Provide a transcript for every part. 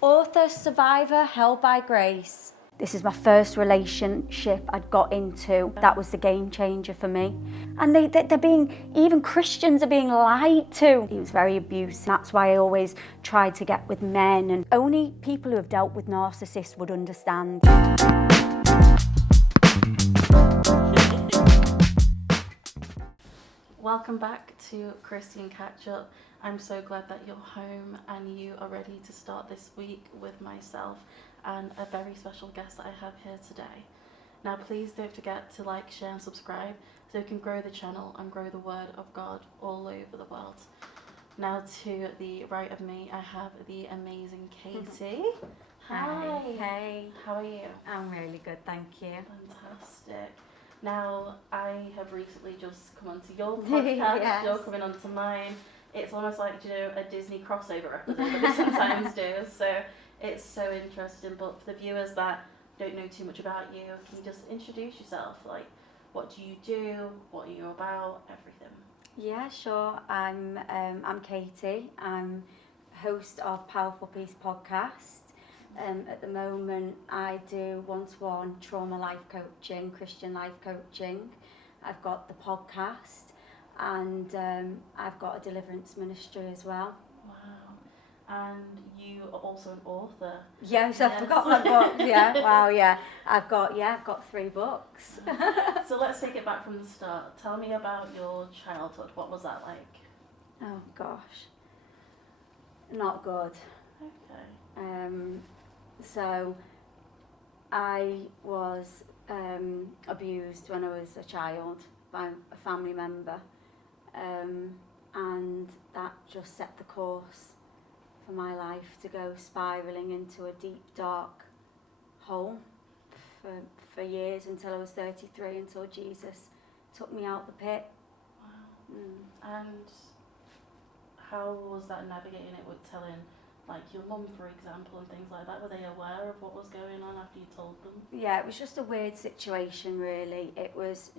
Author, survivor, held by grace. This is my first relationship I'd got into. That was the game changer for me. And they're being, even Christians are being lied to. He was very abusive. That's why I always tried to get with men, and only people who have dealt with narcissists would understand. Welcome back to Christian Catch Up. I'm so glad that you're home and you are ready to start this week with myself and a very special guest that I have here today. Now please don't forget to like, share and subscribe so we can grow the channel and grow the word of God all over the world. Now to the right of me I have the amazing Katie. Hi. Hey. How are you? I'm really good, thank you. Fantastic. Now, I have recently just come onto your podcast, Yes. You're coming onto mine. It's almost like, a Disney crossover episode that we sometimes do, so it's so interesting. But for the viewers that don't know too much about you, can you just introduce yourself? Like, what do you do? What are you about? Everything. Yeah, sure. I'm Katie. I'm host of Powerful Peace podcast. At the moment, I do one-to-one trauma life coaching, Christian life coaching. I've got the podcast, and I've got a deliverance ministry as well. Wow. And you are also an author. Yes, I forgot my book. Yeah, wow, yeah. I've got 3 books. So let's take it back from the start. Tell me about your childhood. What was that like? Oh gosh, not good. Okay. So I was abused when I was a child by a family member, and that just set the course for my life to go spiralling into a deep, dark hole for years, until I was 33, until Jesus took me out the pit. Wow. And how was that navigating it with telling, like, your mum, for example, and things like that? Were they aware of what was going on after you told them? Yeah, it was just a weird situation, really. It was,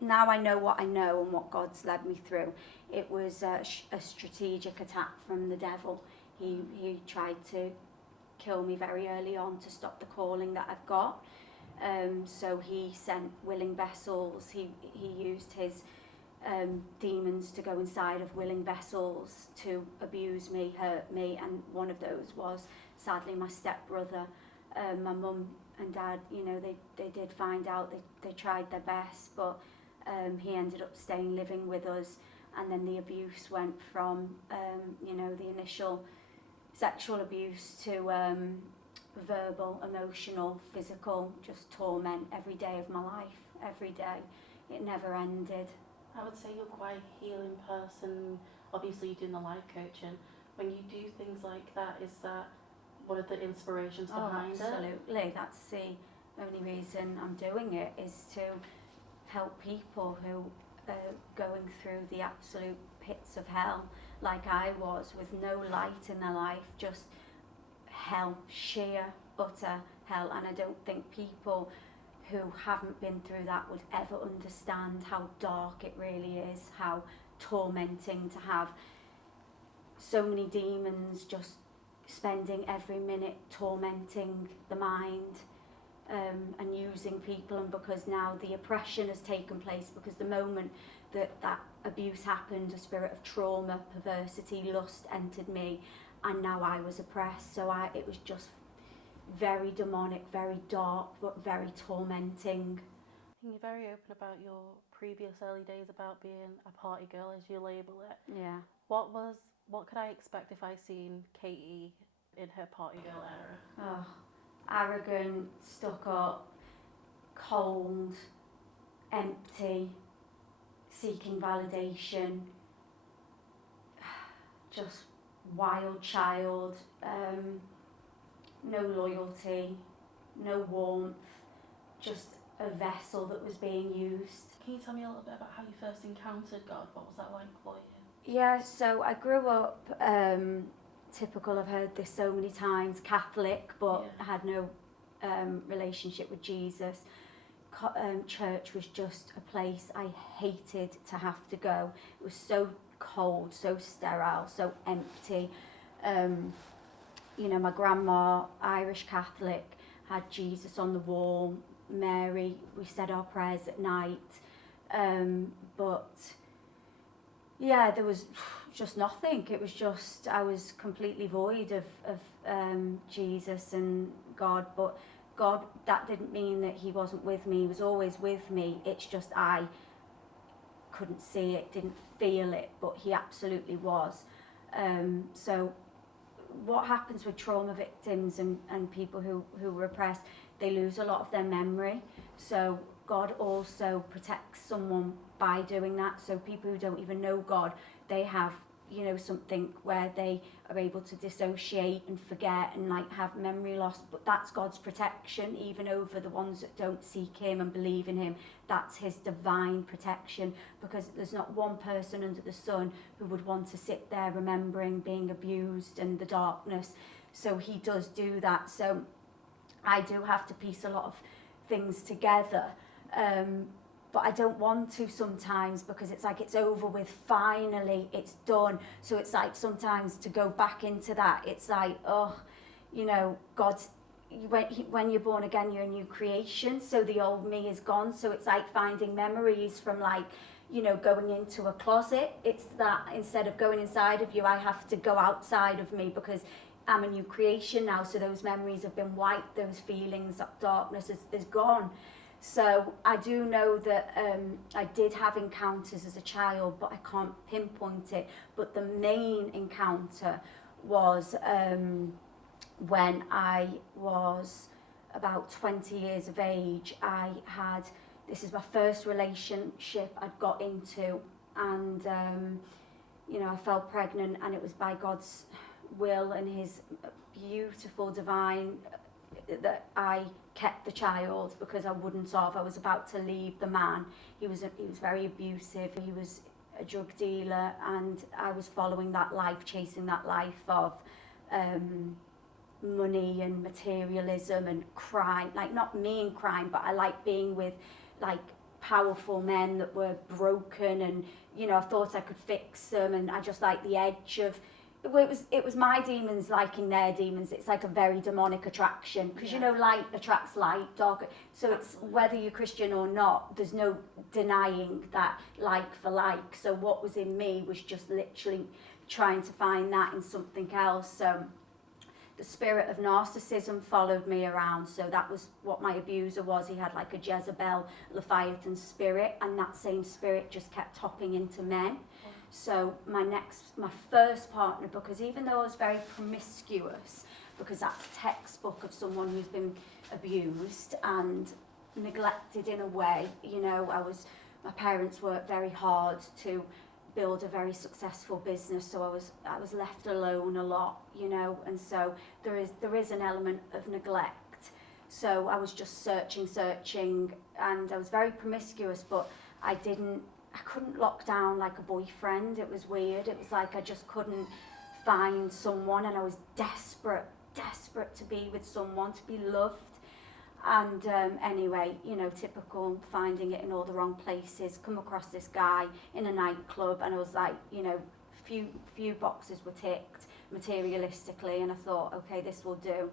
now I know what I know and what God's led me through. It was a strategic attack from the devil. He tried to kill me very early on to stop the calling that I've got. So he sent willing vessels. He used his demons to go inside of willing vessels to abuse me, hurt me, and one of those was sadly my stepbrother. My mum and dad, they did find out. They tried their best, but he ended up staying living with us, and then the abuse went from the initial sexual abuse to verbal, emotional, physical, just torment every day of my life, every day. It never ended. I would say you're quite a healing person. Obviously, you're doing the life coaching. When you do things like that, is that one of the inspirations behind it? Absolutely. That's the only reason I'm doing it, is to help people who are going through the absolute pits of hell, like I was, with no light in their life, just hell, sheer, utter hell. And I don't think people who haven't been through that would ever understand how dark it really is, how tormenting to have so many demons just spending every minute tormenting the mind, and using people. And because now the oppression has taken place, because the moment that abuse happened, a spirit of trauma, perversity, lust entered me, and now I was oppressed. So it was just very demonic, very dark, but very tormenting. You're very open about your previous early days about being a party girl, as you label it. Yeah. What could I expect if I seen Katie in her party girl era? Oh, arrogant, stuck up, cold, empty, seeking validation, just wild child, no loyalty, no warmth, just a vessel that was being used. Can you tell me a little bit about how you first encountered God? What was that like for you? Yeah, so I grew up, typical, I've heard this so many times, Catholic, but I had no relationship with Jesus. Church was just a place I hated to have to go. It was so cold, so sterile, so empty. you know, my grandma, Irish Catholic, had Jesus on the wall, Mary, we said our prayers at night, but yeah, there was just nothing. It was just, I was completely void of Jesus and God, but God, that didn't mean that he wasn't with me. He was always with me. It's just I couldn't see it, didn't feel it, but he absolutely was. So what happens with trauma victims and people who were oppressed, they lose a lot of their memory. So God also protects someone by doing that. So people who don't even know God, they have, you know, something where they are able to dissociate and forget and like have memory loss, but that's God's protection even over the ones that don't seek him and believe in him. That's his divine protection, because there's not one person under the sun who would want to sit there remembering being abused and the darkness. So he does do that. So I do have to piece a lot of things together, but I don't want to sometimes, because it's like it's over with, finally it's done. So it's like sometimes to go back into that, it's like, oh, you know, God's, when you're born again, you're a new creation, so the old me is gone. So it's like finding memories from, like, you know, going into a closet. It's that instead of going inside of you, I have to go outside of me, because I'm a new creation now. So those memories have been wiped, those feelings, that darkness is gone. So I do know that I did have encounters as a child, but I can't pinpoint it. But the main encounter was when I was about 20 years of age. This is my first relationship I'd got into, and you know, I fell pregnant, and it was by God's will and his beautiful divine that I kept the child, because I wouldn't have. I was about to leave the man. He was very abusive. He was a drug dealer, and I was following that life, chasing that life of money and materialism and crime. Like, not me in crime, but I like being with like powerful men that were broken, and you know, I thought I could fix them, and I just like the edge of it was my demons liking their demons. It's like a very demonic attraction, because you know, light attracts light, dark. So it's whether you're Christian or not, there's no denying that, like for like. So what was in me was just literally trying to find that in something else. So the spirit of narcissism followed me around. So that was what my abuser was. He had like a Jezebel, Leviathan spirit, and that same spirit just kept hopping into men. So my first partner, because even though I was very promiscuous, because that's textbook of someone who's been abused and neglected in a way, you know, my parents worked very hard to build a very successful business, so I was left alone a lot, you know, and so there is an element of neglect. So I was just searching, and I was very promiscuous, but I couldn't lock down like a boyfriend. It was weird. It was like I just couldn't find someone, and I was desperate to be with someone, to be loved. And anyway, you know, typical, finding it in all the wrong places. Come across this guy in a nightclub, and I was like, you know, few boxes were ticked materialistically, and I thought, okay, this will do.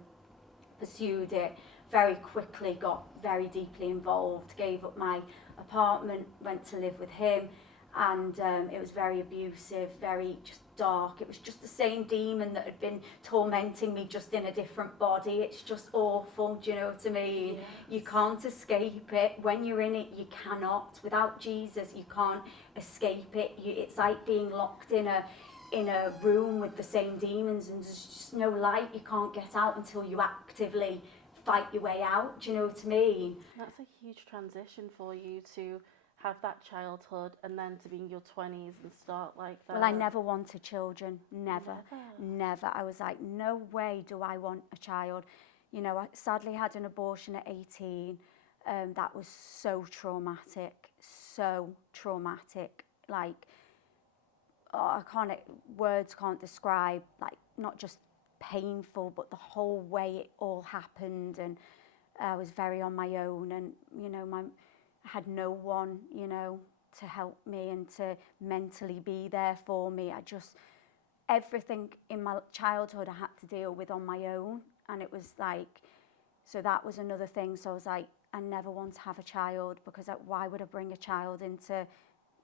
Pursued it very quickly, got very deeply involved, gave up my apartment, went to live with him, and it was very abusive, very just dark. It was just the same demon that had been tormenting me, just in a different body. It's just awful, do you know what I mean? Yes. You can't escape it. When you're in it, you cannot. Without Jesus, you can't escape it. It's like being locked in a room with the same demons, and there's just no light. You can't get out until you actively fight your way out, do you know what I mean? That's a huge transition for you to have that childhood and then to be in your 20s and start like that. Well, I never wanted children, never. I was like, no way do I want a child. You know, I sadly had an abortion at 18. That was so traumatic. Like, oh, words can't describe, like, not just painful, but the whole way it all happened. And I was very on my own, and you know, I had no one, you know, to help me and to mentally be there for me. everything in my childhood I had to deal with on my own. And it was like, so that was another thing. So I was like, I never want to have a child, because why would I bring a child into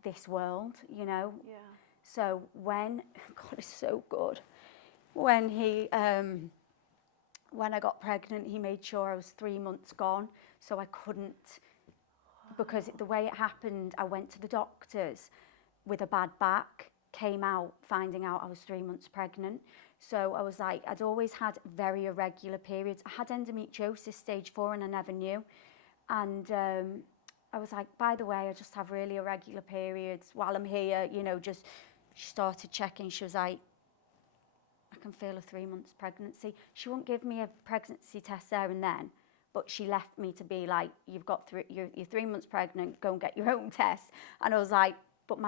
this world, you know? Yeah. So when, God is so good, when when I got pregnant, he made sure I was 3 months gone, so I couldn't, because the way it happened, I went to the doctors with a bad back, came out finding out I was 3 months pregnant. So I was like, I'd always had very irregular periods. I had endometriosis stage 4 and I never knew. And I was like, by the way, I just have really irregular periods while I'm here, you know, just, she started checking. She was like, I can feel a 3 months pregnancy. She wouldn't give me a pregnancy test there and then, but she left me to be like, you've got you're 3 months pregnant, go and get your own test. And I was like, but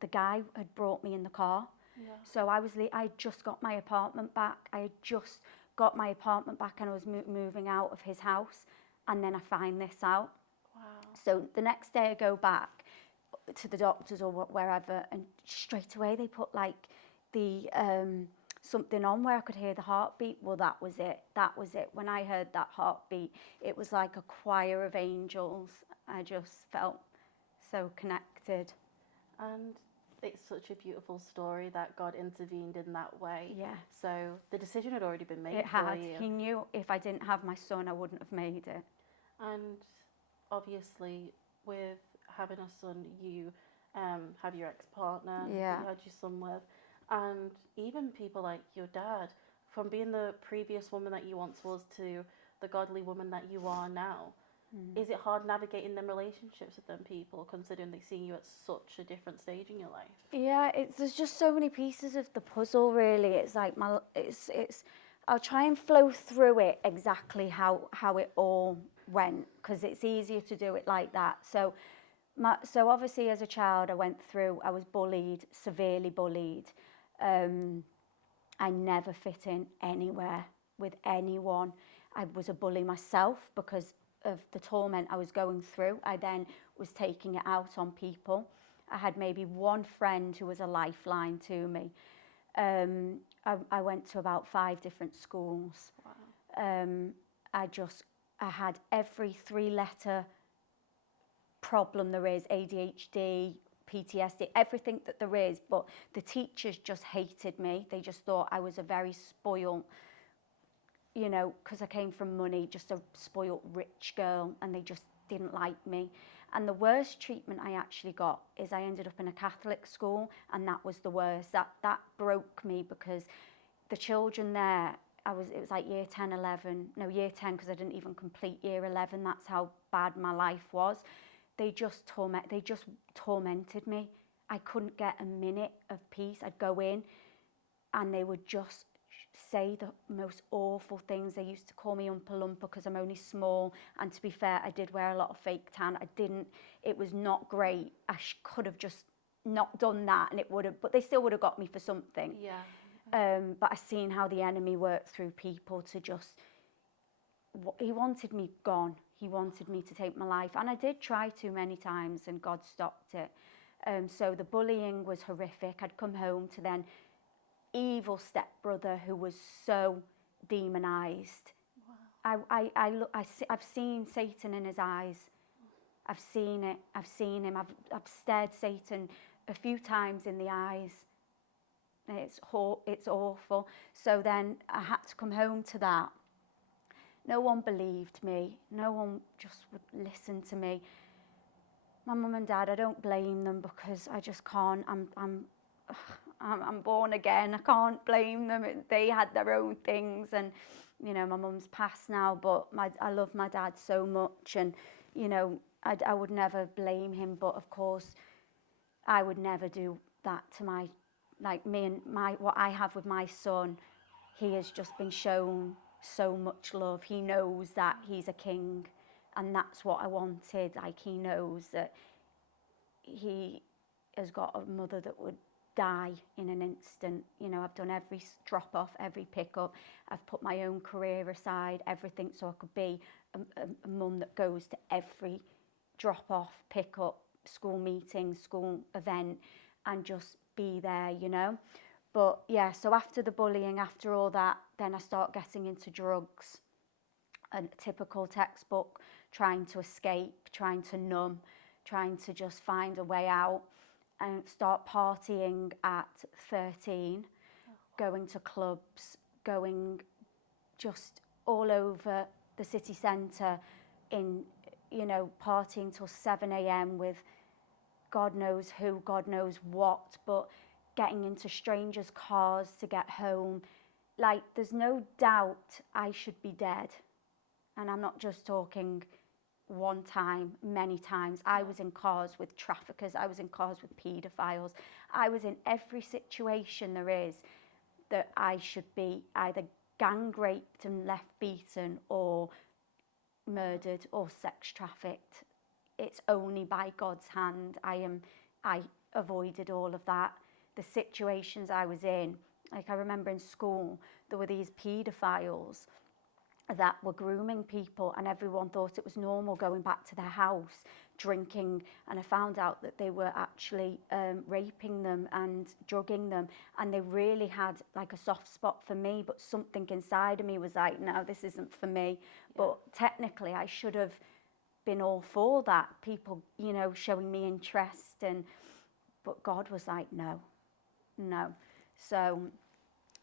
the guy had brought me in the car. Yeah. So I just got my apartment back. I had just got my apartment back and I was moving out of his house. And then I find this out. Wow. So the next day I go back to the doctors or wherever, and straight away they put like the something on where I could hear the heartbeat. Well, that was it. That was it. When I heard that heartbeat, it was like a choir of angels. I just felt so connected. And it's such a beautiful story that God intervened in that way. Yeah. So the decision had already been made It for had. you. He knew if I didn't have my son, I wouldn't have made it. And obviously, with having a son, you have your ex-partner Yeah. that you had your son with. And even people like your dad, from being the previous woman that you once was to the godly woman that you are now, is it hard navigating them relationships with them people, considering they see you at such a different stage in your life? Yeah, there's just so many pieces of the puzzle, really. It's like I'll try and flow through it exactly how it all went, because it's easier to do it like that. So obviously as a child I was bullied, severely bullied. I never fit in anywhere with anyone. I was a bully myself because of the torment I was going through. I then was taking it out on people. I had maybe one friend who was a lifeline to me. I went to about 5 different schools. Wow. I had every 3-letter problem there is, ADHD, PTSD, everything that there is, but the teachers just hated me. They just thought I was a very spoiled, you know, because I came from money, just a spoiled rich girl, and they just didn't like me. And the worst treatment I actually got is I ended up in a Catholic school, and that was the worst. That broke me, because the children there, it was like year 10, 11, no, year 10, because I didn't even complete year 11. That's how bad my life was. They just tormented me. I couldn't get a minute of peace. I'd go in and they would just say the most awful things. They used to call me Oompa Loompa because I'm only small. And to be fair, I did wear a lot of fake tan. It was not great. I could have just not done that and it would have, but they still would have got me for something. Yeah. But I seen how the enemy worked through people to just, he wanted me gone. He wanted me to take my life. And I did try too many times and God stopped it. So the bullying was horrific. I'd come home to then evil stepbrother who was so demonized. Wow. I've seen Satan in his eyes. I've seen it. I've seen him. I've stared Satan a few times in the eyes. It's awful. So then I had to come home to that. No one believed me. No one just would listen to me. My mum and dad, I don't blame them because I just can't. I'm born again. I can't blame them. They had their own things, and you know, my mum's passed now, but I love my dad so much, and you know, I would never blame him. But of course, I would never do that to what I have with my son. He has just been shown so much love. He knows that he's a king, and that's what I wanted. Like, he knows that he has got a mother that would die in an instant. You know, I've done every drop off, every pick up. I've put my own career aside, everything, so I could be a mum that goes to every drop off, pick up, school meeting, school event, and just be there, you know. But yeah, so after the bullying, after all that, then I start getting into drugs. A typical textbook, trying to escape, trying to numb, trying to just find a way out, and start partying at 13, going to clubs, going just all over the city centre in, partying till 7 a.m. with God knows who, God knows what, but getting into strangers' cars to get home. Like, there's no doubt I should be dead. And I'm not just talking one time, many times. I was in cars with traffickers. I was in cars with paedophiles. I was in every situation there is that I should be either gang raped and left beaten or murdered or sex trafficked. It's only by God's hand I avoided all of that. The situations I was in, like I remember in school, there were these paedophiles that were grooming people, and everyone thought it was normal going back to their house, drinking, and I found out that they were actually raping them and drugging them, and they really had like a soft spot for me, but something inside of me was like, no, this isn't for me. Yeah. But technically I should have been all for that, people, showing me interest, but God was like, no. So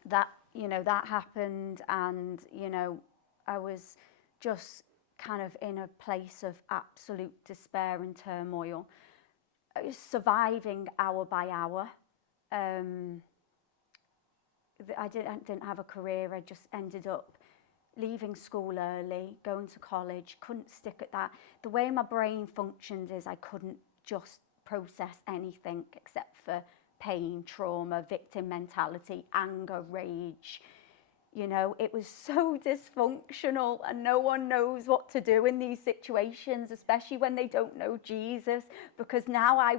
that, that happened, and, I was just kind of in a place of absolute despair and turmoil. I was surviving hour by hour. I didn't have a career. I just ended up leaving school early, going to college, couldn't stick at that. The way my brain functioned is I couldn't just process anything except for pain, trauma, victim mentality, anger, rage. It was so dysfunctional, and no one knows what to do in these situations, especially when they don't know Jesus. Because now I'd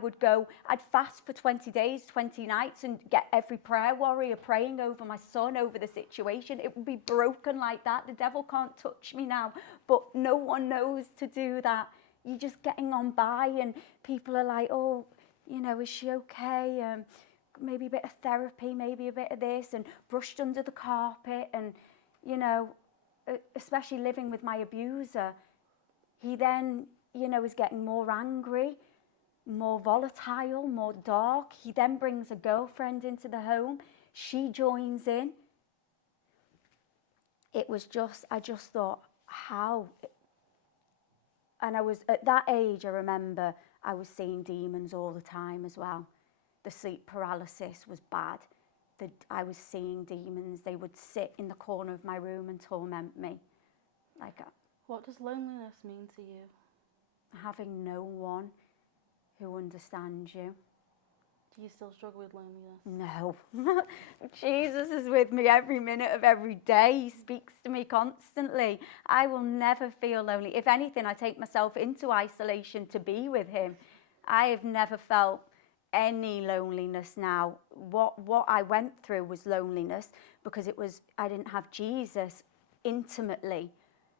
fast for 20 days, 20 nights, and get every prayer warrior praying over my son, over the situation. It would be broken like that. The devil can't touch me now, but no one knows to do that. You're just getting on by, and people are like, oh, is she okay? Maybe a bit of therapy, maybe a bit of this, and brushed under the carpet. And, especially living with my abuser, he then, is getting more angry, more volatile, more dark. He then brings a girlfriend into the home. She joins in. I just thought, how? And I was, at that age, I remember I was seeing demons all the time as well. The sleep paralysis was bad. I was seeing demons. They would sit in the corner of my room and torment me. What does loneliness mean to you? Having no one who understands you. Do you still struggle with loneliness? No. Jesus is with me every minute of every day. He speaks to me constantly. I will never feel lonely. If anything, I take myself into isolation to be with him. I have never felt any loneliness now. What I went through was loneliness because I didn't have Jesus intimately.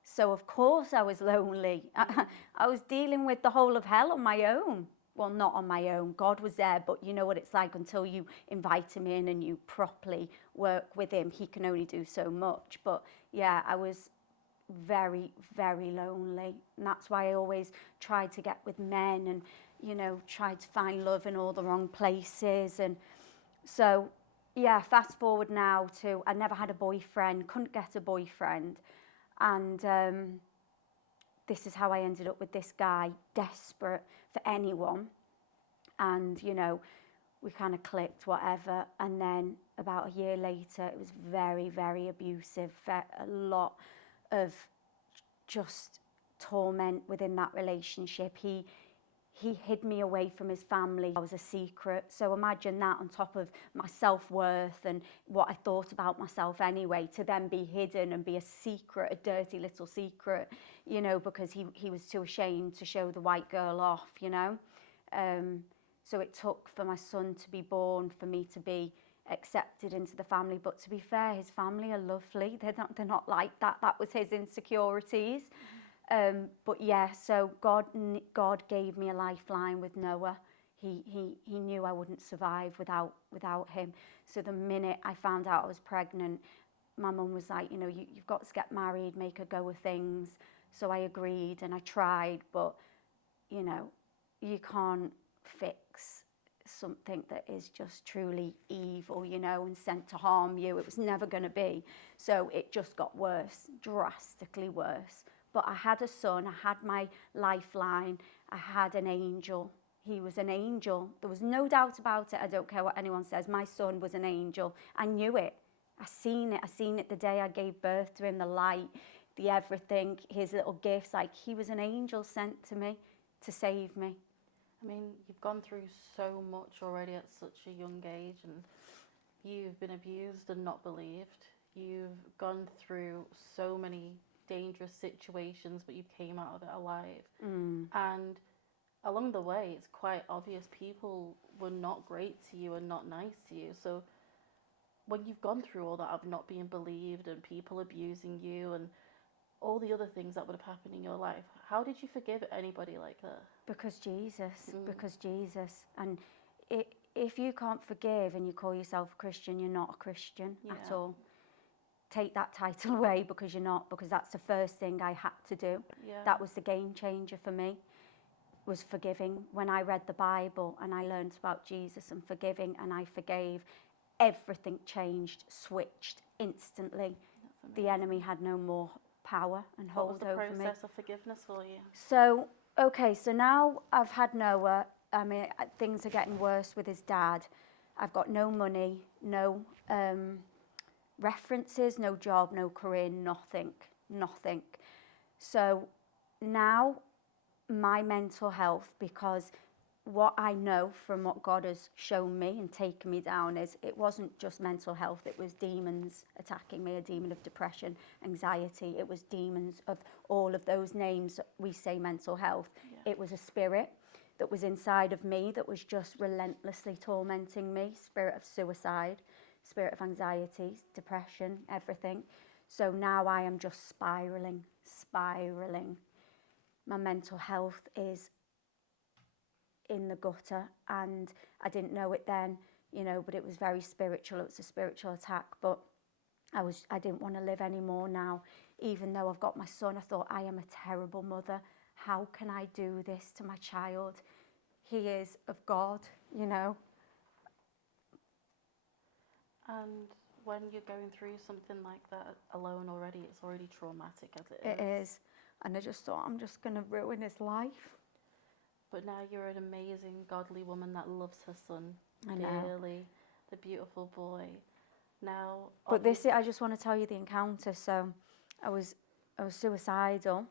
So of course I was lonely. I was dealing with the whole of hell on my own. Well, not on my own. God was there, but you know what it's like until you invite him in and you properly work with him. He can only do so much. But yeah, I was very, very lonely. And that's why I always tried to get with men and, tried to find love in all the wrong places. And so, yeah, fast forward now to, I never had a boyfriend, couldn't get a boyfriend. And this is how I ended up with this guy, desperate for anyone. And, we kind of clicked, whatever. And then about a year later, it was very, very abusive, a lot of just torment within that relationship. He hid me away from his family. I was a secret. So imagine that on top of my self-worth and what I thought about myself anyway, to then be hidden and be a secret, a dirty little secret, because he was too ashamed to show the white girl off, So it took for my son to be born, for me to be accepted into the family. But to be fair, his family are lovely. They're not like that. That was his insecurities. But yeah, so God gave me a lifeline with Noah. He knew I wouldn't survive without him. So the minute I found out I was pregnant, my mum was like, you've got to get married, make a go of things. So I agreed and I tried, but you can't fix something that is just truly evil, and sent to harm you. It was never going to be. So it just got worse, drastically worse. But I had a son, I had my lifeline, I had an angel. He was an angel. There was no doubt about it. I don't care what anyone says. My son was an angel. I knew it. I seen it. I seen it the day I gave birth to him, the light, the everything, his little gifts. Like, he was an angel sent to me to save me. I mean, you've gone through so much already at such a young age, and you've been abused and not believed. You've gone through so many dangerous situations, but you came out of it alive. And along the way, it's quite obvious people were not great to you and not nice to you. So when you've gone through all that of not being believed and people abusing you and all the other things that would have happened in your life, how did you forgive anybody like that? Because Jesus. And if you can't forgive and you call yourself a Christian, you're not a Christian at all. Take that title away, because you're not, because that's the first thing I had to do. That was the game changer for me, was forgiving. When I read the Bible and I learned about Jesus and forgiving, and I forgave, everything changed, switched instantly. The enemy had no more power and hold over me. What was the process of forgiveness for you? So now I've had Noah. I mean, things are getting worse with his dad. I've got no money, no references, no job, no career, nothing. So now my mental health, because what I know from what God has shown me and taken me down, is it wasn't just mental health, it was demons attacking me, a demon of depression, anxiety. It was demons of all of those names we say mental health. It was a spirit that was inside of me that was just relentlessly tormenting me, spirit of suicide, spirit of anxiety, depression, everything. So now I am just spiraling. My mental health is in the gutter, and I didn't know it then, but it was very spiritual. It was a spiritual attack, but I didn't want to live anymore now. Even though I've got my son, I thought, I am a terrible mother. How can I do this to my child? He is of God, And when you're going through something like that alone already, it's already traumatic as it is. It is. And I just thought, I'm just going to ruin his life. But now you're an amazing, godly woman that loves her son know. dearly, the beautiful boy. Now, but I just want to tell you the encounter. So I was suicidal,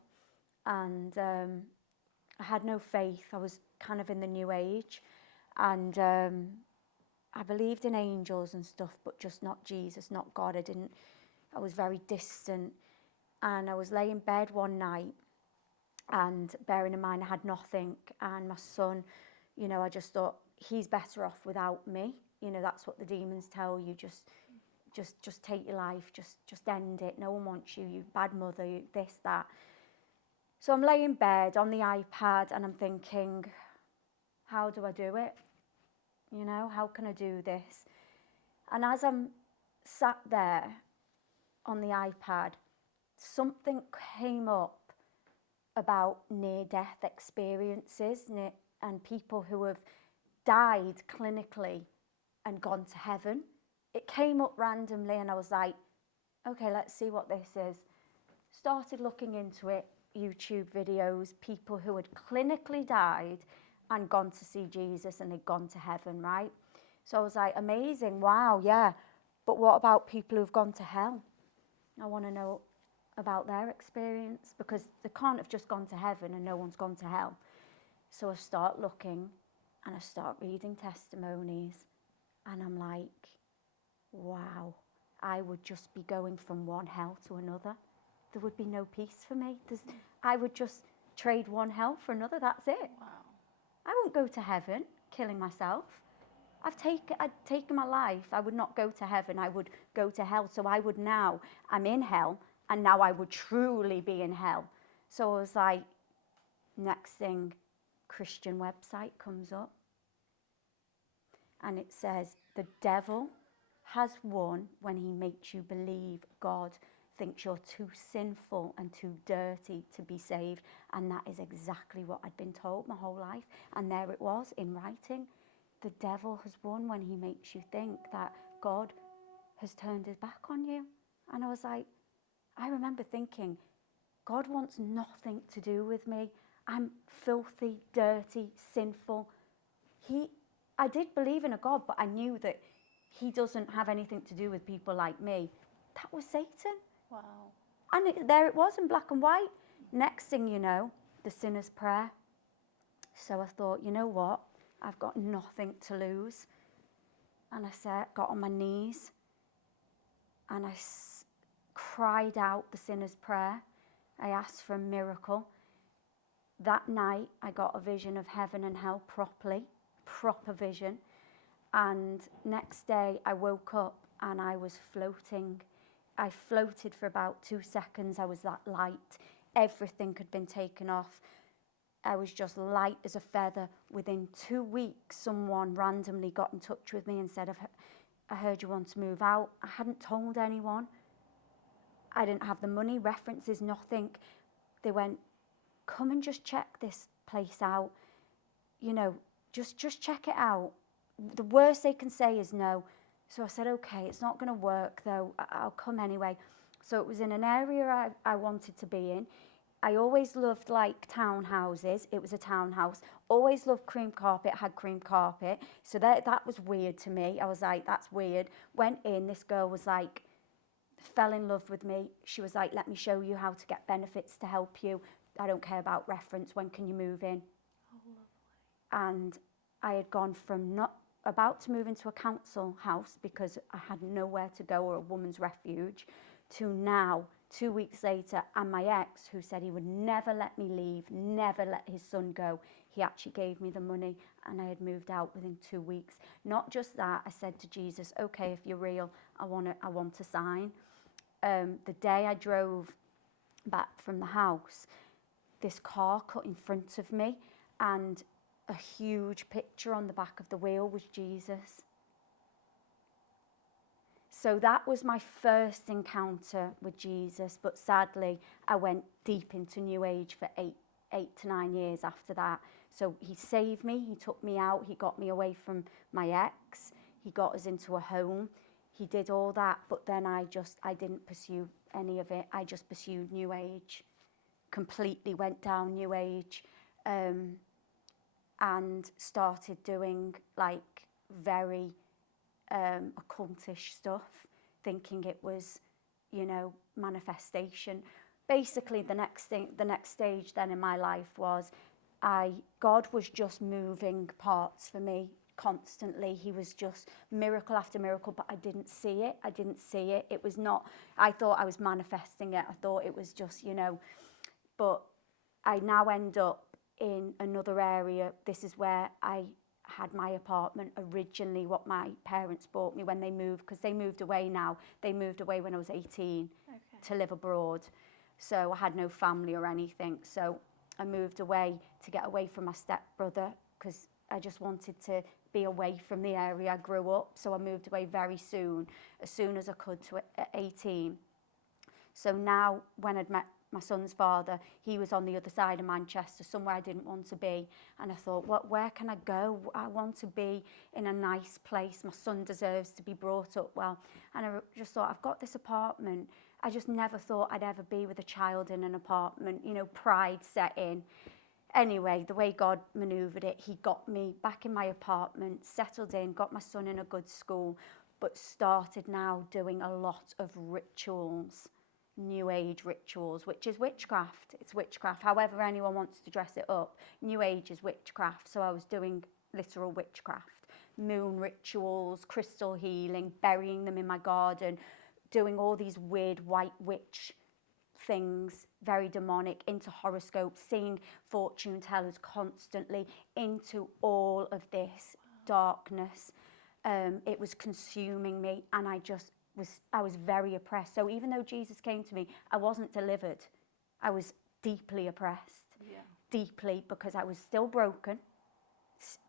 and I had no faith. I was kind of in the new age, and I believed in angels and stuff, but just not Jesus, not God. I was very distant. And I was laying in bed one night, and bearing in mind I had nothing, and my son, I just thought, he's better off without me. That's what the demons tell you. Just take your life, just end it. No one wants you, you bad mother, you this, that. So I'm laying in bed on the iPad, and I'm thinking, how do I do it? How can I do this? And as I'm sat there on the iPad, something came up about near-death experiences and people who have died clinically and gone to heaven. It came up randomly, and I was like, okay, let's see what this is. Started looking into it, YouTube videos, people who had clinically died and gone to see Jesus, and they'd gone to heaven, right? So I was like, amazing, wow, yeah. But what about people who've gone to hell? I want to know about their experience, because they can't have just gone to heaven and no one's gone to hell. So I start looking, and I start reading testimonies, and I'm like, wow, I would just be going from one hell to another. There would be no peace for me. I would just trade one hell for another, that's it. Wow. I won't go to heaven killing myself. I'd taken my life. I would not go to heaven. I would go to hell. So I'm in hell, and now I would truly be in hell. So I was like, next thing, Christian website comes up. and it says, the devil has won when he makes you believe God thinks you're too sinful and too dirty to be saved. And that is exactly what I'd been told my whole life. And there it was in writing. The devil has won when he makes you think that God has turned his back on you. And I was like, I remember thinking, God wants nothing to do with me. I'm filthy, dirty, sinful. I did believe in a God, but I knew that he doesn't have anything to do with people like me. That was Satan. Wow. And there it was in black and white. Next thing you know, the sinner's prayer. So I thought, you know what? I've got nothing to lose. And I got on my knees and I cried out the sinner's prayer. I asked for a miracle. That night, I got a vision of heaven and hell proper vision. And next day, I woke up and I was floating. I floated for about 2 seconds. I was that light. Everything had been taken off. I was just light as a feather. Within 2 weeks, someone randomly got in touch with me and said, I heard you want to move out. I hadn't told anyone. I didn't have the money, references, nothing. They went, come and just check this place out. You know, just check it out. The worst they can say is no. So I said, okay, it's not going to work though. I'll come anyway. So it was in an area I wanted to be in. I always loved like townhouses. It was a townhouse. Always loved cream carpet, had cream carpet. So that was weird to me. I was like, that's weird. Went in, this girl was like, fell in love with me. She was like, let me show you how to get benefits to help you. I don't care about reference. When can you move in? Oh, lovely. And I had gone from not about to move into a council house because I had nowhere to go or a woman's refuge, to now, 2 weeks later, and my ex, who said he would never let me leave, never let his son go, he actually gave me the money and I had moved out within 2 weeks. Not just that, I said to Jesus, okay, if you're real, I want to sign. The day I drove back from the house, this car cut in front of me and a huge picture on the back of the wheel was Jesus. So that was my first encounter with Jesus, but sadly I went deep into New Age for eight to 9 years after that. So he saved me, he took me out, he got me away from my ex, he got us into a home, he did all that, but then I didn't pursue any of it. I just pursued New Age, completely went down New Age, and started doing like very occultish stuff, thinking it was, you know, manifestation. Basically, the next stage then in my life was God was just moving parts for me constantly. He was just miracle after miracle, but I didn't see it. It was not, I thought I was manifesting it. I thought it was just, you know, but I now end up in another area. This is where I had my apartment originally, what my parents bought me when they moved, because they moved away now. They moved away when I was 18 to live abroad. So I had no family or anything. So I moved away to get away from my stepbrother because I just wanted to be away from the area I grew up. So I moved away very soon, as soon as I could, at 18. So now when I'd met my son's father, he was on the other side of Manchester, somewhere I didn't want to be. And I thought, where can I go? I want to be in a nice place. My son deserves to be brought up well. And I just thought, I've got this apartment. I just never thought I'd ever be with a child in an apartment, you know, pride set in. Anyway, the way God manoeuvred it, he got me back in my apartment, settled in, got my son in a good school, but started now doing a lot of rituals. New Age rituals, which is witchcraft. It's witchcraft, however anyone wants to dress it up. New Age is witchcraft. So I was doing literal witchcraft, moon rituals, crystal healing, burying them in my garden, doing all these weird white witch things, very demonic, into horoscopes, seeing fortune tellers constantly, into all of this darkness. It was consuming me, and I was very oppressed. So even though Jesus came to me, I wasn't delivered. I was deeply oppressed. Yeah. Deeply, because I was still broken.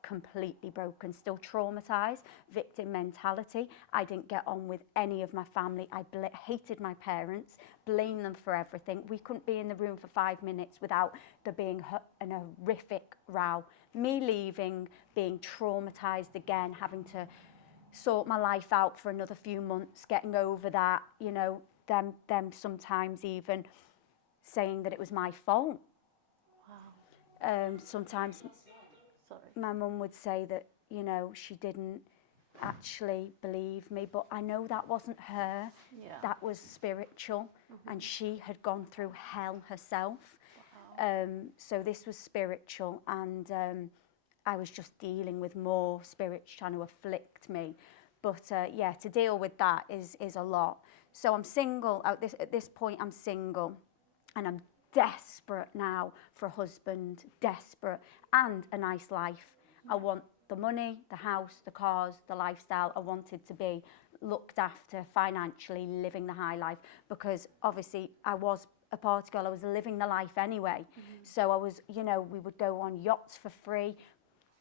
completely broken, still traumatized, victim mentality. I didn't get on with any of my family. I hated my parents, blamed them for everything. We couldn't be in the room for 5 minutes without there being an horrific row. Me leaving, being traumatized again, having to sort my life out for another few months, getting over that, you know, them sometimes even saying that it was my fault. Wow. Sometimes Sorry. my mum would say that, you know, she didn't actually believe me, but I know that wasn't her. Yeah. That was spiritual, and she had gone through hell herself. Wow. So this was spiritual, and I was just dealing with more spirits trying to afflict me. But yeah, to deal with that is a lot. So I'm single. At this point, I'm single, and I'm desperate now for a husband, desperate, and a nice life. I want the money, the house, the cars, the lifestyle. I wanted to be looked after financially, living the high life, because obviously I was a party girl. I was living the life anyway. So I was, you know, we would go on yachts for free,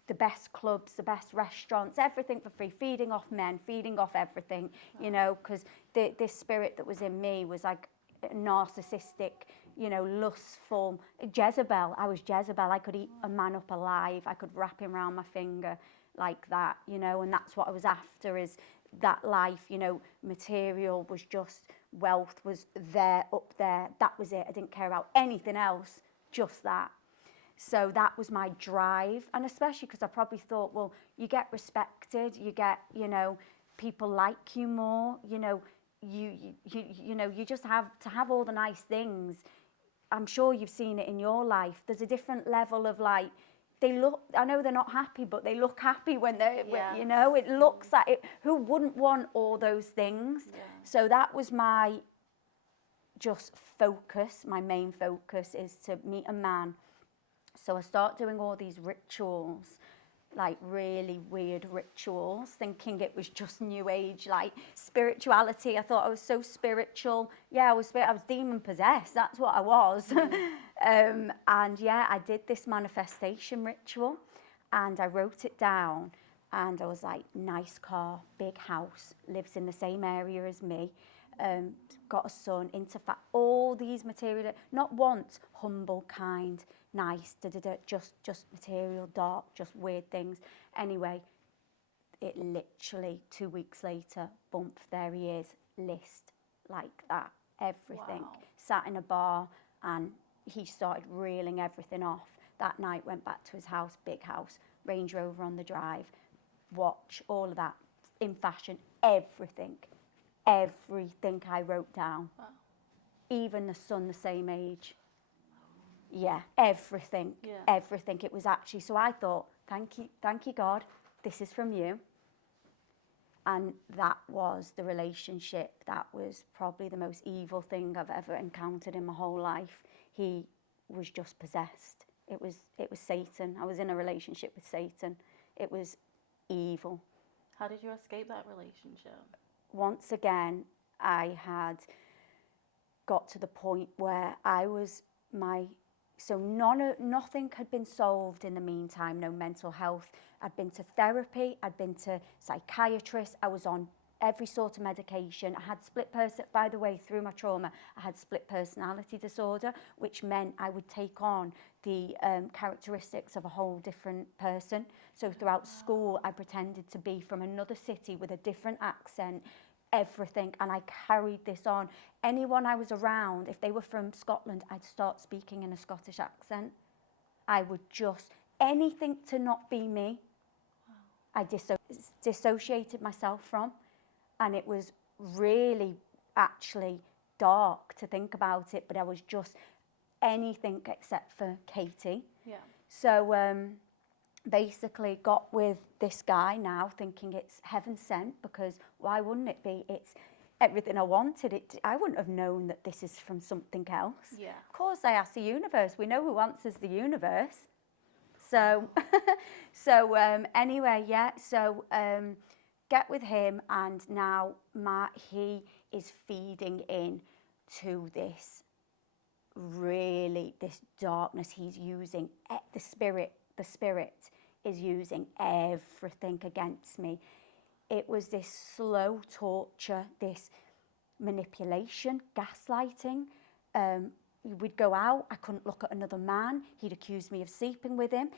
the best clubs, the best restaurants, everything for free, feeding off men, feeding off everything, you know, because this spirit that was in me was like narcissistic, you know, lustful. Jezebel, I was Jezebel. I could eat a man up alive. I could wrap him around my finger like that, you know, and that's what I was after, is that life, you know. Material was just, wealth was there, up there. That was it. I didn't care about anything else, just that. So that was my drive, and especially because I probably thought, well, you get respected, you get, you know, people like you more, you know, you know, you just have to have all the nice things. I'm sure you've seen it in your life. There's a different level of like, they look, I know they're not happy, but they look happy when they're, you know, it looks like it. Who wouldn't want all those things? Yeah. So that was my just focus. My main focus is to meet a man. So I start doing all these rituals, like really weird rituals, thinking it was just new age, like spirituality. I thought I was so spiritual. Yeah, I was demon possessed. That's what I was. And yeah, I did this manifestation ritual, and I wrote it down. And I was like, nice car, big house, lives in the same area as me. Got a son, into all these material, not once, humble, kind, nice, just material, dark, just weird things. Anyway, it literally 2 weeks later, bump, there he is, list, like that, everything. Wow. Sat in a bar, and he started reeling everything off. That night, went back to his house, big house, Range Rover on the drive, watch, all of that, in fashion, everything I wrote down. Wow. Even the son, the same age. Yeah, everything. It was actually, so I thought, thank you God, this is from you. And that was the relationship. That was probably the most evil thing I've ever encountered in my whole life. He was just possessed. It was Satan. I was in a relationship with Satan. It was evil. How did you escape that relationship? Once again, I had got to the point where I was nothing had been solved in the meantime, no mental health. I'd been to therapy, I'd been to psychiatrists, I was on every sort of medication. I had by the way, through my trauma, I had split personality disorder, which meant I would take on the characteristics of a whole different person. So throughout school, I pretended to be from another city with a different accent, everything, and I carried this on. Anyone I was around, if they were from Scotland, I'd start speaking in a Scottish accent. I would just, anything to not be me, I dissociated myself from. And it was really actually dark to think about it, but I was just anything except for Katie. Yeah. So basically got with this guy now, thinking it's heaven sent, because why wouldn't it be? It's everything I wanted. I wouldn't have known that this is from something else. Yeah. Of course, I asked the universe. We know who answers the universe. So, anyway, yeah. So get with him, and now he is feeding in to this this darkness. He's using the spirit. is using everything against me. It was this slow torture, this manipulation, gaslighting. We'd go out, I couldn't look at another man, he'd accuse me of sleeping with him.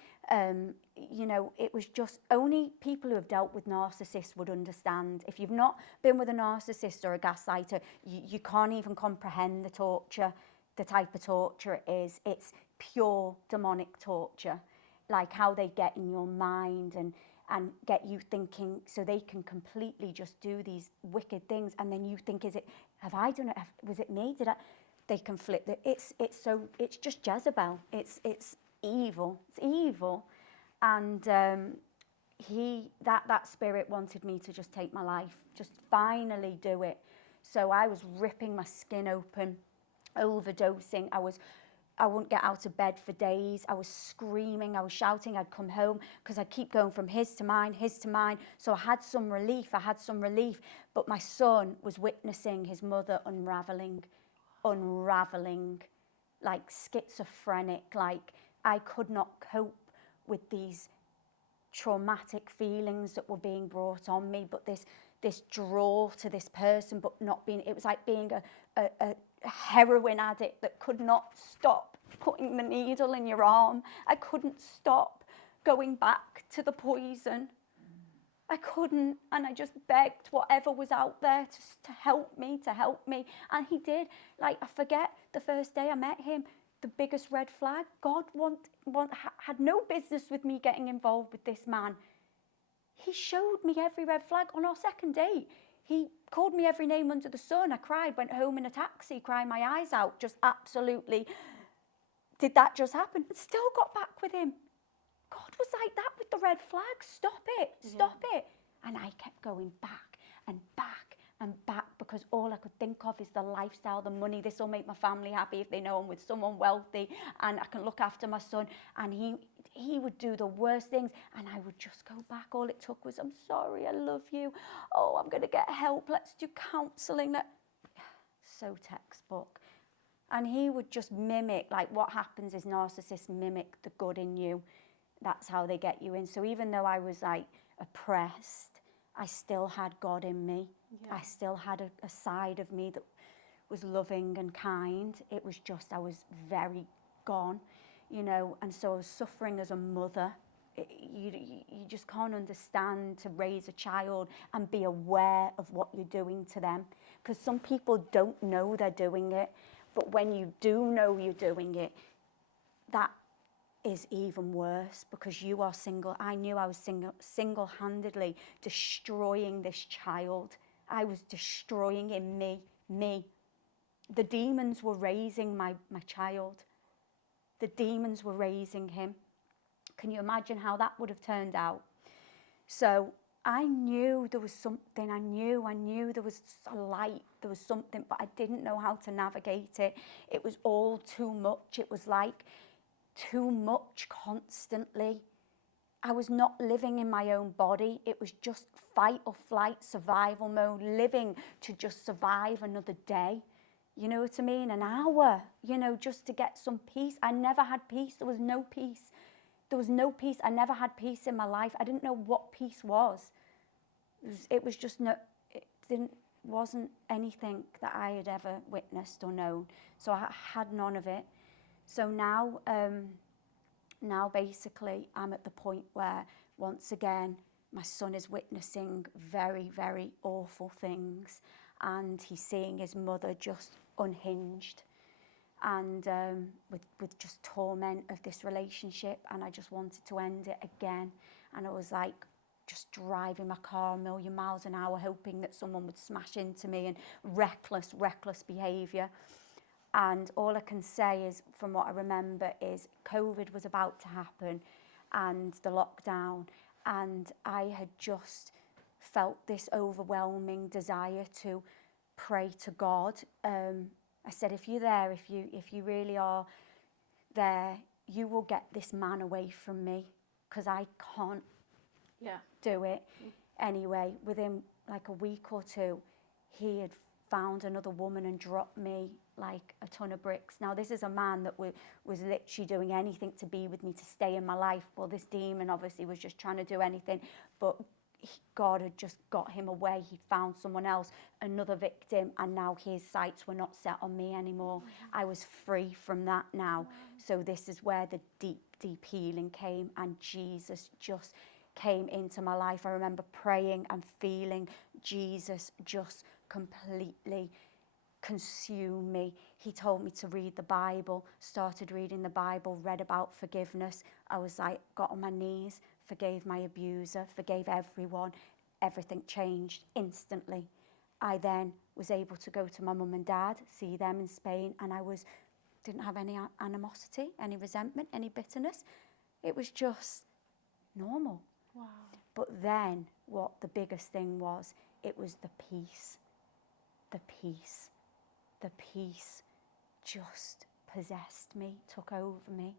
You know, it was just, only people who have dealt with narcissists would understand. If you've not been with a narcissist or a gaslighter, you can't even comprehend the torture, the type of torture it is. It's pure demonic torture, like how they get in your mind and get you thinking, so they can completely just do these wicked things, and then you think, have I done it? Was it me? Did I? They can flip it. It's just Jezebel. It's evil. It's evil, and that spirit wanted me to just take my life, just finally do it. So I was ripping my skin open, overdosing. I wouldn't get out of bed for days. I was screaming, I was shouting. I'd come home because I'd keep going from his to mine. So I had some relief. But my son was witnessing his mother unraveling, like schizophrenic. Like, I could not cope with these traumatic feelings that were being brought on me, but this draw to this person, but not being, it was like being a heroin addict that could not stop putting the needle in your arm. I couldn't stop going back to the poison. I couldn't, and I just begged whatever was out there to help me. And he did. Like, I forget the first day I met him, the biggest red flag. God had no business with me getting involved with this man. He showed me every red flag on our second date. He called me every name under the sun. I cried, went home in a taxi, crying my eyes out, just absolutely, did that just happen? But still got back with him. God was like that with the red flags. Stop it. And I kept going back and back and back, because all I could think of is the lifestyle, the money. This will make my family happy if they know I'm with someone wealthy and I can look after my son. And he would do the worst things, and I would just go back. All it took was, I'm sorry, I love you. Oh, I'm going to get help. Let's do counselling. So textbook. And he would just mimic, like, what happens is narcissists mimic the good in you. That's how they get you in. So even though I was like oppressed, I still had God in me. Yeah. I still had a side of me that was loving and kind. It was just, I was very gone, you know. And so I was suffering as a mother. You just can't understand to raise a child and be aware of what you're doing to them. Because some people don't know they're doing it. But when you do know you're doing it, that is even worse, because you are I knew I was single-handedly destroying this child. I was destroying him, me. The demons were raising my child. The demons were raising him. Can you imagine how that would have turned out? So I knew there was something. I knew there was a light. There was something, but I didn't know how to navigate it. It was all too much. It was like too much constantly. I was not living in my own body. It was just fight or flight, survival mode, living to just survive another day. You know what I mean? An hour, you know, just to get some peace. I never had peace. There was no peace. I never had peace in my life. I didn't know what peace was. It wasn't anything that I had ever witnessed or known. So I had none of it. So now basically I'm at the point where, once again, my son is witnessing very, very awful things, and he's seeing his mother just unhinged, and with just torment of this relationship, and I just wanted to end it again. And I was like just driving my car a million miles an hour, hoping that someone would smash into me, and reckless behaviour. And all I can say is, from what I remember, is COVID was about to happen, and the lockdown, and I had just felt this overwhelming desire to pray to God. I said, if you're there, if you really are there, you will get this man away from me, because I can't do it. Anyway, within like a week or two, he had found another woman and dropped me like a ton of bricks. Now, this is a man that was literally doing anything to be with me, to stay in my life. Well, this demon obviously was just trying to do anything, but God had just got him away. He'd found someone else, another victim, and now his sights were not set on me anymore. I was free from that now. So this is where the deep healing came, and Jesus just came into my life. I remember praying and feeling Jesus just completely consume me. He told me to read the Bible, started reading the Bible, read about forgiveness. I was like, got on my knees, forgave my abuser, forgave everyone. Everything changed instantly. I then was able to go to my mum and dad, see them in Spain, and didn't have any animosity, any resentment, any bitterness. It was just normal. Wow. But then what the biggest thing was, it was the peace. The peace. The peace just possessed me, took over me.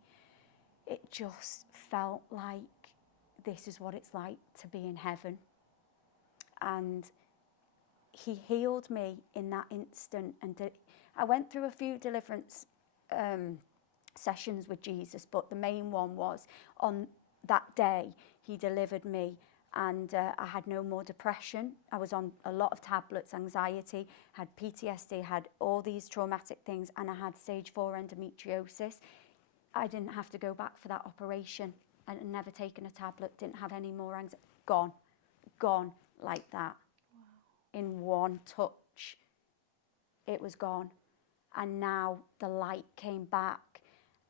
It just felt like this is what it's like to be in heaven. And he healed me in that instant. And I went through a few deliverance sessions with Jesus, but the main one was on that day he delivered me, and I had no more depression. I was on a lot of tablets, anxiety, had PTSD, had all these traumatic things, and I had stage 4 endometriosis. I didn't have to go back for that operation. I had never taken a tablet, didn't have any more anxiety. Gone like that. Wow. In one touch, it was gone. And now the light came back,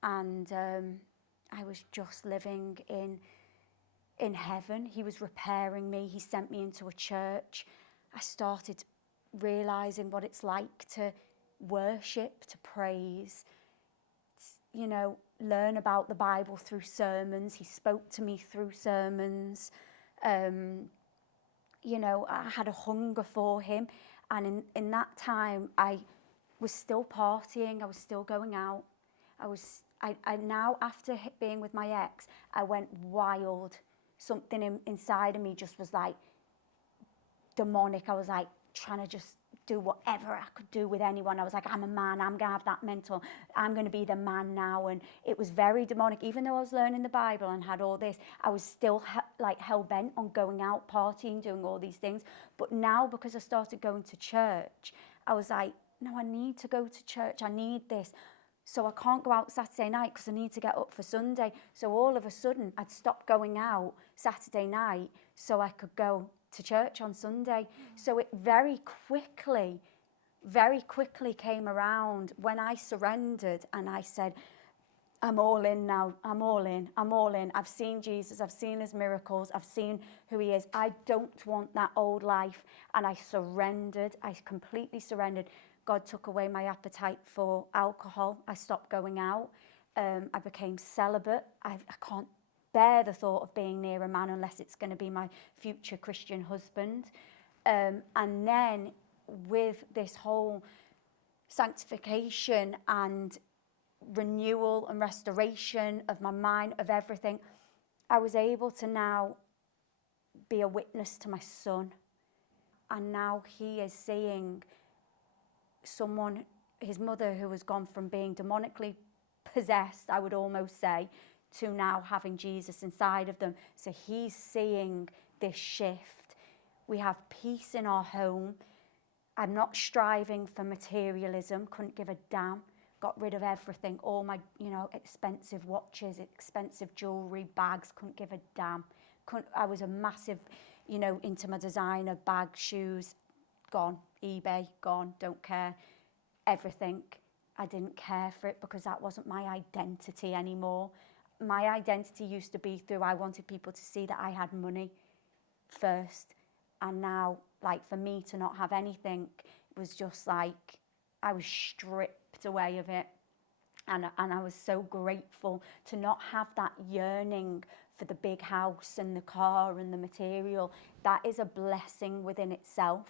and I was just living in heaven. He was repairing me. He sent me into a church. I started realising what it's like to worship, to praise, you know, learn about the Bible through sermons. He spoke to me through sermons. You know, I had a hunger for him. And in that time, I was still partying. I was still going out. I now, after being with my ex, I went wild. Something inside of me just was like demonic. I was like trying to just do whatever I could do with anyone. I was like, I'm a man, I'm going to have that mental, I'm going to be the man now. And it was very demonic. Even though I was learning the Bible and had all this, I was still like hell-bent on going out, partying, doing all these things. But now, because I started going to church, I was like, no, I need to go to church. I need this. So I can't go out Saturday night because I need to get up for Sunday. So all of a sudden, I'd stopped going out Saturday night so I could go to church on Sunday. So it very quickly came around when I surrendered and I said, I'm all in now. I'm all in. I've seen Jesus. I've seen his miracles. I've seen who he is. I don't want that old life. And I surrendered. I completely surrendered. God took away my appetite for alcohol. I stopped going out. I became celibate. I can't bear the thought of being near a man unless it's going to be my future Christian husband. And then with this whole sanctification and renewal and restoration of my mind, of everything, I was able to now be a witness to my son. And now he is seeing someone, his mother, who has gone from being demonically possessed, I would almost say, to now having Jesus inside of them. So he's seeing this shift. We have peace in our home. I'm not striving for materialism, couldn't give a damn. Got rid of everything, all my, expensive watches, expensive jewellery, bags, couldn't give a damn. I was a massive, into my designer, bags, shoes, gone. eBay, gone, don't care. Everything. I didn't care for it because that wasn't my identity anymore. My identity used to be through, I wanted people to see that I had money first. And now, like, for me to not have anything was just like, I was stripped away of it. And I was so grateful to not have that yearning for the big house and the car and the material. That is a blessing within itself.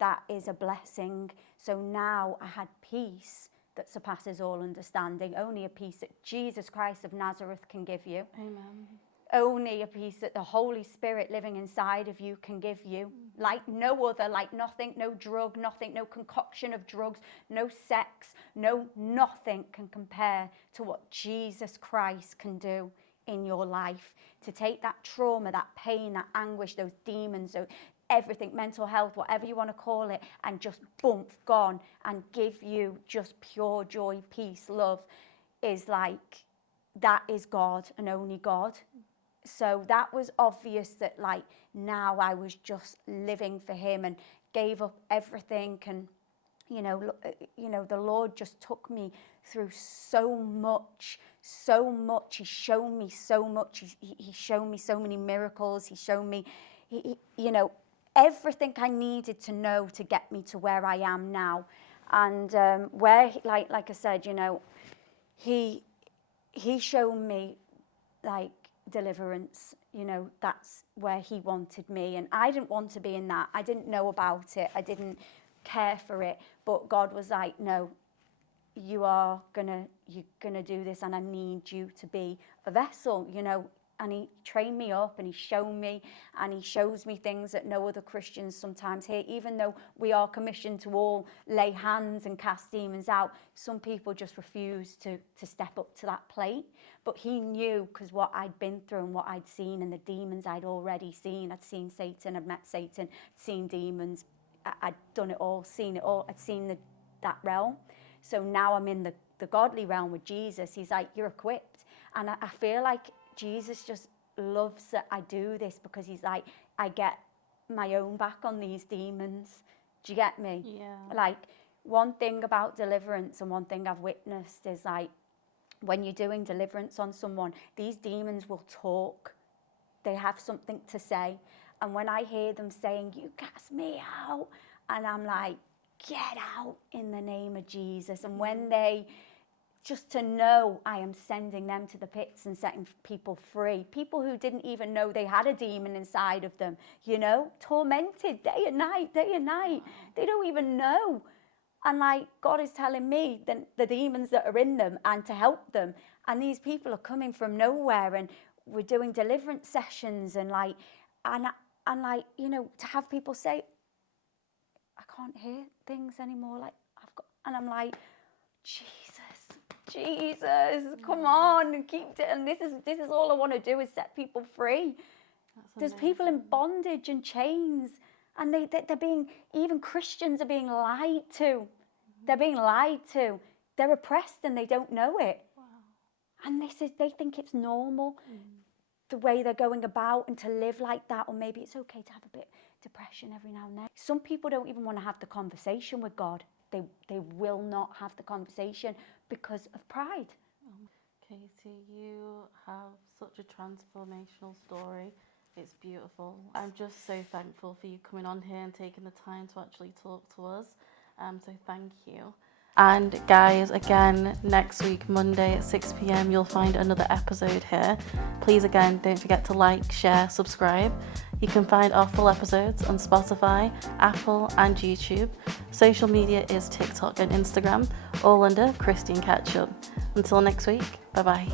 That is a blessing. So now I had peace that surpasses all understanding, only a peace that Jesus Christ of Nazareth can give you. Amen. only a peace that the Holy Spirit living inside of you can give you. Like no other, like nothing, no drug, nothing, no concoction of drugs, no sex, nothing can compare to what Jesus Christ can do in your life. To take that trauma, that pain, that anguish, those demons, everything, mental health, whatever you want to call it, and just boom, gone, and give you just pure joy, peace, love, is like, that is God and only God. So that was obvious that like now I was just living for him and gave up everything. And you know, the Lord just took me through so much. He showed me so much. He showed me so many miracles. He showed me, you know, everything I needed to know to get me to where I am now. And where, like I said, you know, he showed me like deliverance. You know, that's where he wanted me, and I didn't want to be in that. I didn't know about it. I didn't care for it, but God was like, no, you're gonna do this, and I need you to be a vessel, you know. And he trained me up, and he showed me, and he shows me things that no other Christians sometimes hear. Even though we are commissioned to all lay hands and cast demons out, some people just refuse to step up to that plate. But he knew, because what I'd been through and what I'd seen, and the demons I'd already seen. I'd seen Satan, I'd met Satan, I'd seen demons, I'd done it all, seen it all. I'd seen that realm. So now I'm in the godly realm with Jesus. He's like, you're equipped. And I feel like Jesus just loves that I do this, because he's like, I get my own back on these demons. Do you get me? Yeah. Like, one thing about deliverance, and one thing I've witnessed, is like, when you're doing deliverance on someone, these demons will talk. They have something to say. And when I hear them saying, you cast me out, and I'm like, get out in the name of Jesus. And when they, just to know I am sending them to the pits and setting people free. People who didn't even know they had a demon inside of them, you know, tormented day and night. They don't even know. And like, God is telling me the demons that are in them, and to help them. And these people are coming from nowhere, and we're doing deliverance sessions, and like, and like, you know, to have people say, I can't hear things anymore. Like, and I'm like, Jesus, come on, and keep it. And this is all I want to do, is set people free. There's people in bondage and chains, and they're being, even Christians are being lied to. They're being lied to. They're oppressed and they don't know it. Wow. And they think it's normal, the way they're going about, and to live like that. Or maybe it's okay to have a bit of depression every now and then. Some people don't even want to have the conversation with God. They will not have the conversation because of pride. Katie, you have such a transformational story. It's beautiful. I'm just so thankful for you coming on here and taking the time to actually talk to us. So thank you. And guys, again, next week, Monday at 6 p.m, you'll find another episode here. Please, again, don't forget to like, share, subscribe. You can find our full episodes on Spotify, Apple, and YouTube. Social media is TikTok and Instagram, all under Christian Ketchup. Until next week, bye-bye.